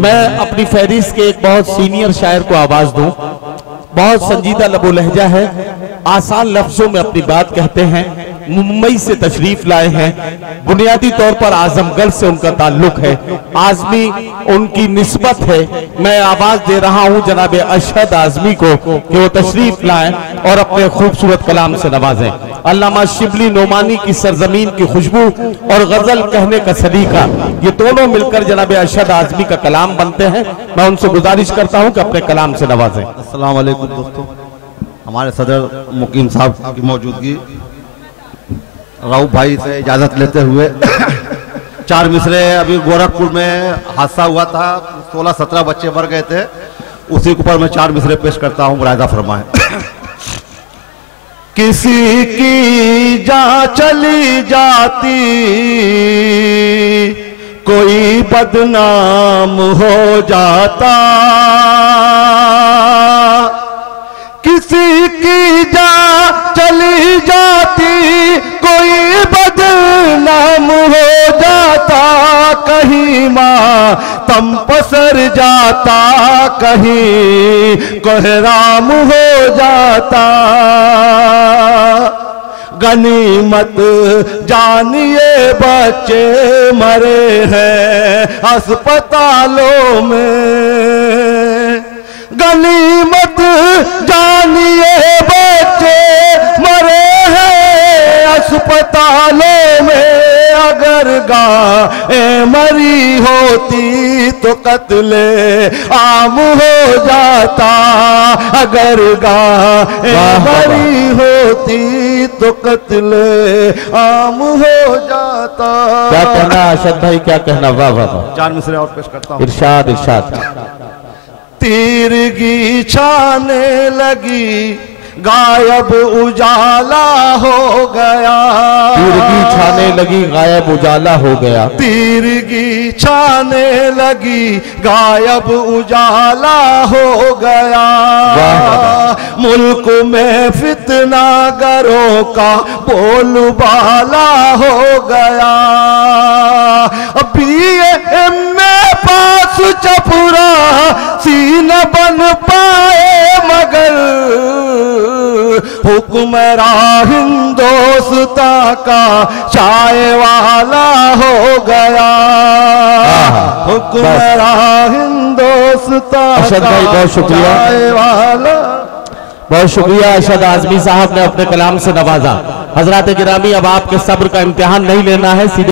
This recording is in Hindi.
मैं अपनी फहरिस्त के एक बहुत सीनियर शायर को आवाज दूं। बहुत संजीदा लबो लहजा है, आसान लफ्जों में अपनी बात कहते हैं। मुंबई से तशरीफ लाए हैं, बुनियादी तौर पर आजमगढ़ से उनका ताल्लुक है, आजमी उनकी निस्बत है। मैं आवाज दे रहा हूं जनाब अशहद आजमी को कि वो तशरीफ लाएं और अपने खूबसूरत कलाम से नवाजें। अल्लामा शिबली नोमानी की सरजमीन की खुशबू और गजल कहने का सलीका, ये दोनों मिलकर जनाब अशहद आजमी का कलाम बनते हैं। मैं उनसे गुजारिश करता हूं कि अपने कलाम से नवाजें। अस्सलाम वालेकुम दोस्तों, हमारे सदर मुकीम साहब की मौजूदगी राउफ भाई से इजाज़त लेते हुए 4 मिसरे, अभी गोरखपुर में हादसा हुआ था, 16-17 बच्चे मर गए थे, उसी के ऊपर मैं 4 मिसरे पेश करता हूँ, मुरादा फरमाएं। किसी की जान चली जाती कोई बदनाम हो जाता, किसी की जान चली जाती कोई बदनाम हो जाता, कहीं मातम पसर जाता, कहीं कोहराम हो जाता। गनीमत जानिए बच्चे मरे हैं अस्पतालों में, गनीमत जानिए बच्चे मरे हैं अस्पतालों में। अगर गाय मरी होती तो कत्ले आम हो जाता, अगर गाय मरी होती तो कत्ले आम हो जाता। क्या कहना अशद भाई, क्या कहना? वाह वाह वाह। 4 मिसरे और पेश करता हूँ। इरशाद इरशाद। तीरगी छाने लगी गायब उजाला हो गया, तीरगी छाने लगी गायब उजाला हो गया, तीरगी छाने लगी गायब उजाला हो गया। मुल्क में फितना गरों का बोलबाला हो गया, BA पास चपुरा सीना बन पाए मगर हुक्मरां हिंदोस्ता का चाय वाला हो गया, हुक्मरां हिंदोस्ता का बहुत शुक्रिया, चाय वाला। बहुत शुक्रिया अशहद आजमी साहब ने अपने कलाम से नवाजा। हजरात गिरामी, अब आपके सब्र का इम्तिहान नहीं लेना है, सीधे